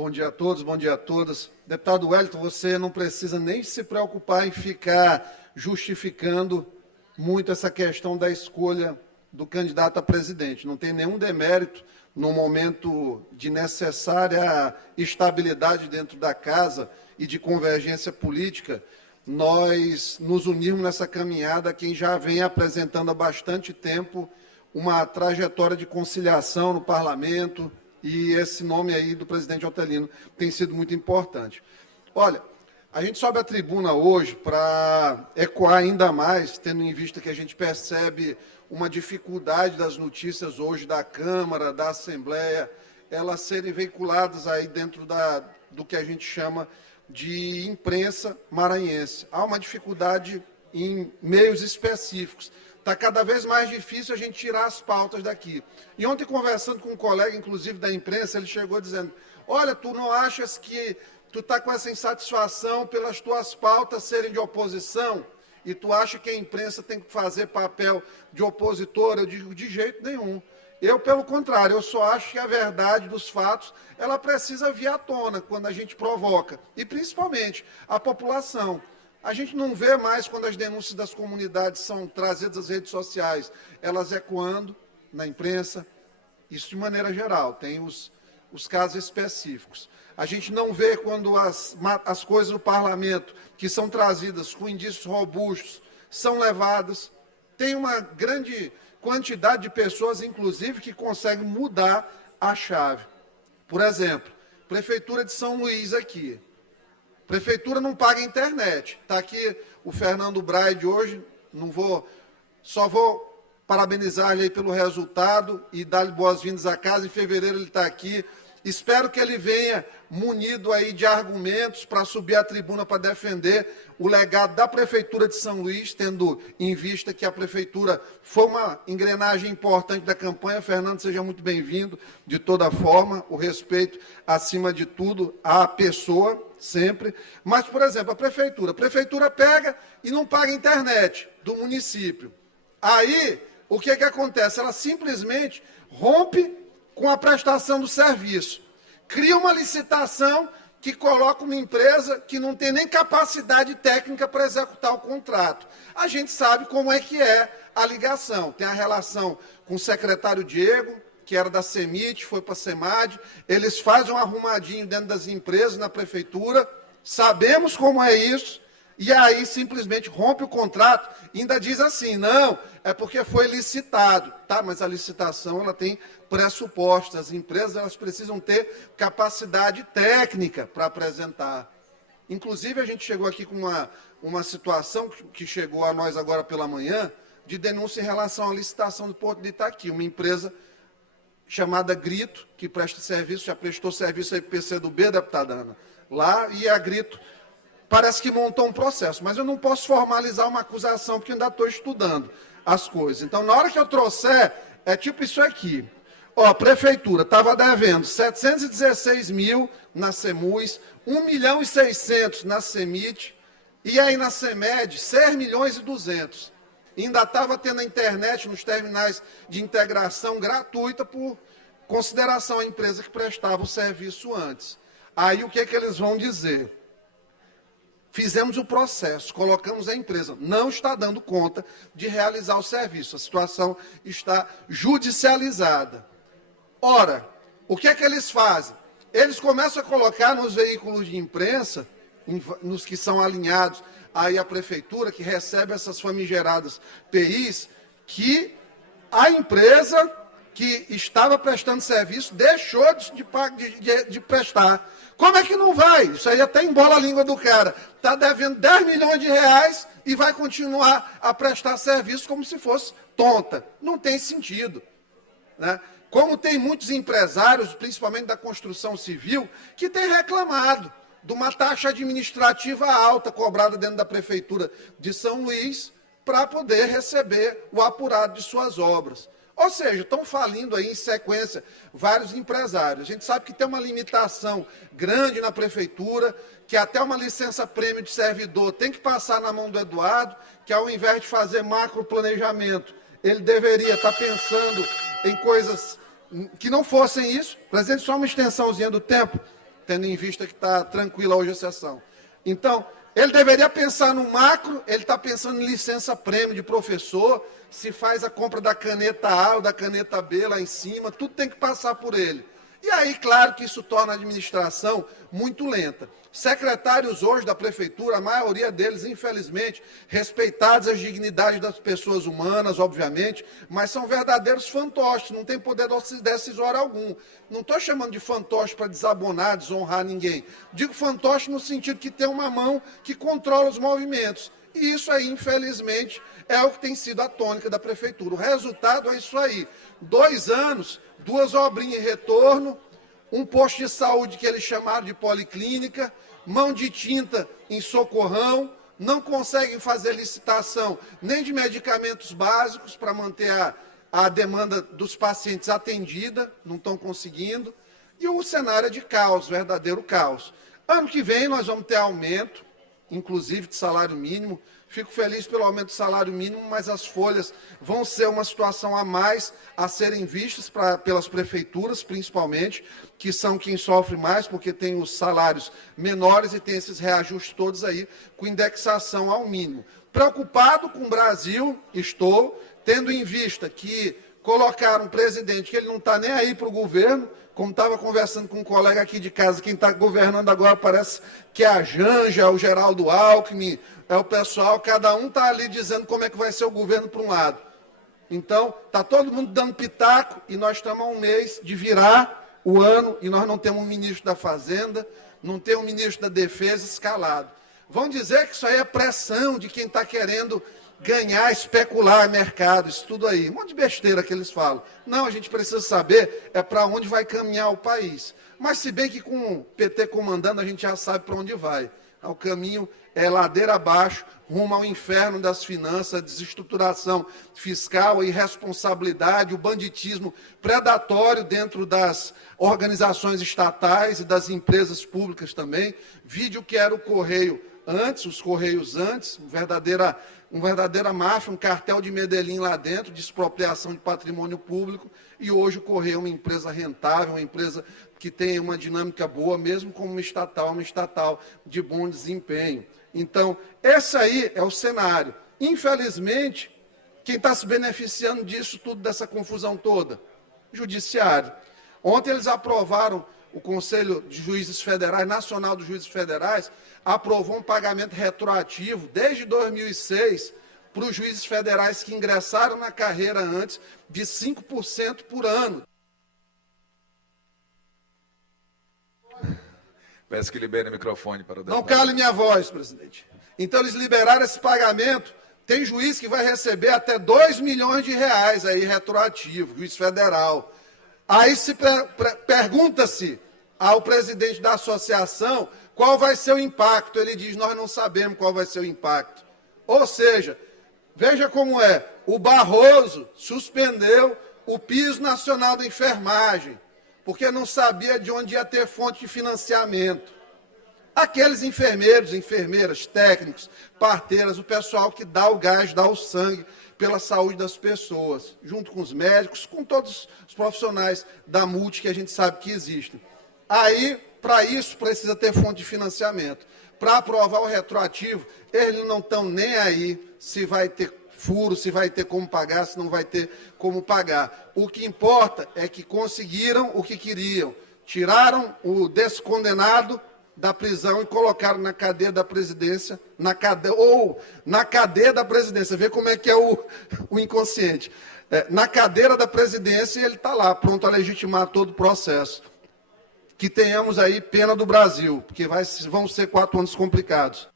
Bom dia a todos, bom dia a todas. Deputado Wellington, você não precisa nem se preocupar em ficar justificando muito essa questão da escolha do candidato a presidente. Não tem nenhum demérito no momento de necessária estabilidade dentro da casa e de convergência política, nós nos unirmos nessa caminhada, quem já vem apresentando há bastante tempo uma trajetória de conciliação no parlamento, e esse nome aí do presidente Otelino tem sido muito importante. Olha, a gente sobe à tribuna hoje para ecoar ainda mais, tendo em vista que a gente percebe uma dificuldade das notícias hoje da Câmara, da Assembleia, elas serem veiculadas aí dentro do que a gente chama de imprensa maranhense. Há uma dificuldade em meios específicos. Está cada vez mais difícil a gente tirar as pautas daqui. E ontem, conversando com um colega, inclusive da imprensa, ele chegou dizendo, olha, tu não achas que tu está com essa insatisfação pelas tuas pautas serem de oposição e tu acha que a imprensa tem que fazer papel de opositor? Eu digo, de jeito nenhum. Eu, pelo contrário, eu só acho que a verdade dos fatos, ela precisa vir à tona quando a gente provoca. E, principalmente, a população. A gente não vê mais quando as denúncias das comunidades são trazidas às redes sociais, elas ecoando na imprensa, isso de maneira geral, tem os casos específicos. A gente não vê quando as coisas do parlamento, que são trazidas com indícios robustos, são levadas. Tem uma grande quantidade de pessoas, inclusive, que conseguem mudar a chave. Por exemplo, Prefeitura de São Luís aqui. Prefeitura não paga internet. Está aqui o Fernando Braide hoje, só vou parabenizar ele aí pelo resultado e dar-lhe boas-vindas à casa. Em fevereiro ele está aqui. Espero que ele venha munido aí de argumentos para subir à tribuna para defender o legado da Prefeitura de São Luís, tendo em vista que a Prefeitura foi uma engrenagem importante da campanha. Fernando, seja muito bem-vindo, de toda forma, o respeito, acima de tudo, à pessoa, sempre. Mas, por exemplo, a Prefeitura pega e não paga a internet do município. Aí, o que acontece? Ela simplesmente rompe com a prestação do serviço. Cria uma licitação que coloca uma empresa que não tem nem capacidade técnica para executar o contrato. A gente sabe como é que é a ligação. Tem a relação com o secretário Diego, que era da CEMIT, foi para a CEMAD, eles fazem um arrumadinho dentro das empresas, na prefeitura, sabemos como é isso, e aí simplesmente rompe o contrato, e ainda diz assim, não, é porque foi licitado. Tá, mas a licitação ela tem pressupostos, as empresas elas precisam ter capacidade técnica para apresentar. Inclusive, a gente chegou aqui com uma situação que chegou a nós agora pela manhã, de denúncia em relação à licitação do Porto de Itaqui, uma empresa chamada Grito, que presta serviço, já prestou serviço aí para o PCdoB, deputada Ana, lá, e a Grito parece que montou um processo, mas eu não posso formalizar uma acusação, porque ainda estou estudando as coisas. Então, na hora que eu trouxer, é tipo isso aqui. Ó, a Prefeitura estava devendo 716 mil na CEMUS, 1.600.000 na CEMIT, e aí na CEMED, 6.200.000. Ainda estava tendo a internet nos terminais de integração gratuita por consideração à empresa que prestava o serviço antes. Aí o que eles vão dizer? Fizemos o processo, colocamos a empresa, não está dando conta de realizar o serviço, a situação está judicializada. Ora, o que eles fazem? Eles começam a colocar nos veículos de imprensa, nos que são alinhados aí à prefeitura, que recebe essas famigeradas PIs, que a empresa que estava prestando serviço deixou de prestar. Como é que não vai? Isso aí até embola a língua do cara. Está devendo 10 milhões de reais e vai continuar a prestar serviço como se fosse tonta. Não tem sentido, né? Como tem muitos empresários, principalmente da construção civil, que têm reclamado de uma taxa administrativa alta cobrada dentro da Prefeitura de São Luís para poder receber o apurado de suas obras. Ou seja, estão falindo aí em sequência vários empresários. A gente sabe que tem uma limitação grande na Prefeitura, que até uma licença-prêmio de servidor tem que passar na mão do Eduardo, que ao invés de fazer macroplanejamento, ele deveria estar pensando em coisas que não fossem isso. Presidente, só uma extensãozinha do tempo. tendo em vista que está tranquila hoje a sessão. Então, ele deveria pensar no macro, ele está pensando em licença-prêmio de professor, se faz a compra da caneta A ou da caneta B lá em cima, tudo tem que passar por ele. E aí, claro que isso torna a administração muito lenta. Secretários hoje da prefeitura, a maioria deles, infelizmente, respeitados as dignidades das pessoas humanas, obviamente, mas são verdadeiros fantoches, não têm poder decisório algum. Não estou chamando de fantoche para desabonar, desonrar ninguém. Digo fantoche no sentido que tem uma mão que controla os movimentos. E isso aí, infelizmente, é o que tem sido a tônica da prefeitura. O resultado é isso aí. 2 anos, 2 obrinhas em retorno, um posto de saúde que eles chamaram de policlínica, mão de tinta em socorrão, não conseguem fazer licitação nem de medicamentos básicos para manter a demanda dos pacientes atendida, não estão conseguindo, e o cenário é de caos, verdadeiro caos. Ano que vem nós vamos ter aumento, inclusive de salário mínimo. Fico feliz pelo aumento do salário mínimo, mas as folhas vão ser uma situação a mais a serem vistas pelas prefeituras, principalmente, que são quem sofre mais, porque tem os salários menores e tem esses reajustes todos aí, com indexação ao mínimo. Preocupado com o Brasil, estou, tendo em vista que colocaram um presidente que ele não está nem aí para o governo, como estava conversando com um colega aqui de casa, quem está governando agora parece que é a Janja, o Geraldo Alckmin, é o pessoal, cada um está ali dizendo como é que vai ser o governo para um lado. Então, está todo mundo dando pitaco e nós estamos a 1 mês de virar o ano e nós não temos um ministro da Fazenda, não temos um ministro da Defesa escalado. Vão dizer que isso aí é pressão de quem está querendo ganhar, especular mercado, isso tudo aí. Um monte de besteira que eles falam. Não, a gente precisa saber para onde vai caminhar o país. Mas se bem que com o PT comandando, a gente já sabe para onde vai. O caminho é ladeira abaixo, rumo ao inferno das finanças, a desestruturação fiscal, a irresponsabilidade, o banditismo predatório dentro das organizações estatais e das empresas públicas também. Vide o que era o Correio antes, os Correios antes, uma verdadeira máfia, um cartel de Medellín lá dentro, de expropriação de patrimônio público, e hoje o Correio é uma empresa rentável, uma empresa que tem uma dinâmica boa, mesmo como uma estatal de bom desempenho. Então, esse aí é o cenário. Infelizmente, quem está se beneficiando disso tudo, dessa confusão toda? Judiciário. Ontem eles aprovaram, o Conselho de Juízes Federais, Nacional dos Juízes Federais, aprovou um pagamento retroativo desde 2006 para os juízes federais que ingressaram na carreira antes de 5% por ano. Peço que libere o microfone para o deputado. Não cale minha voz, presidente. Então, eles liberaram esse pagamento. Tem juiz que vai receber até 2 milhões de reais aí, retroativo, juiz federal. Aí se pergunta-se ao presidente da associação qual vai ser o impacto. Ele diz, nós não sabemos qual vai ser o impacto. Ou seja, veja como é, o Barroso suspendeu o piso nacional da enfermagem, porque não sabia de onde ia ter fonte de financiamento. Aqueles enfermeiros, enfermeiras, técnicos, parteiras, o pessoal que dá o gás, dá o sangue pela saúde das pessoas, junto com os médicos, com todos os profissionais da multi que a gente sabe que existem. Aí, para isso, precisa ter fonte de financiamento. Para aprovar o retroativo, eles não estão nem aí se vai ter furo, se vai ter como pagar, se não vai ter como pagar. O que importa é que conseguiram o que queriam. Tiraram o descondenado da prisão e colocaram na cadeia da presidência, na cadeia da presidência. Vê como é que é o inconsciente. Na cadeira da presidência, ele está lá, pronto a legitimar todo o processo. Que tenhamos aí pena do Brasil, porque vão ser 4 anos complicados.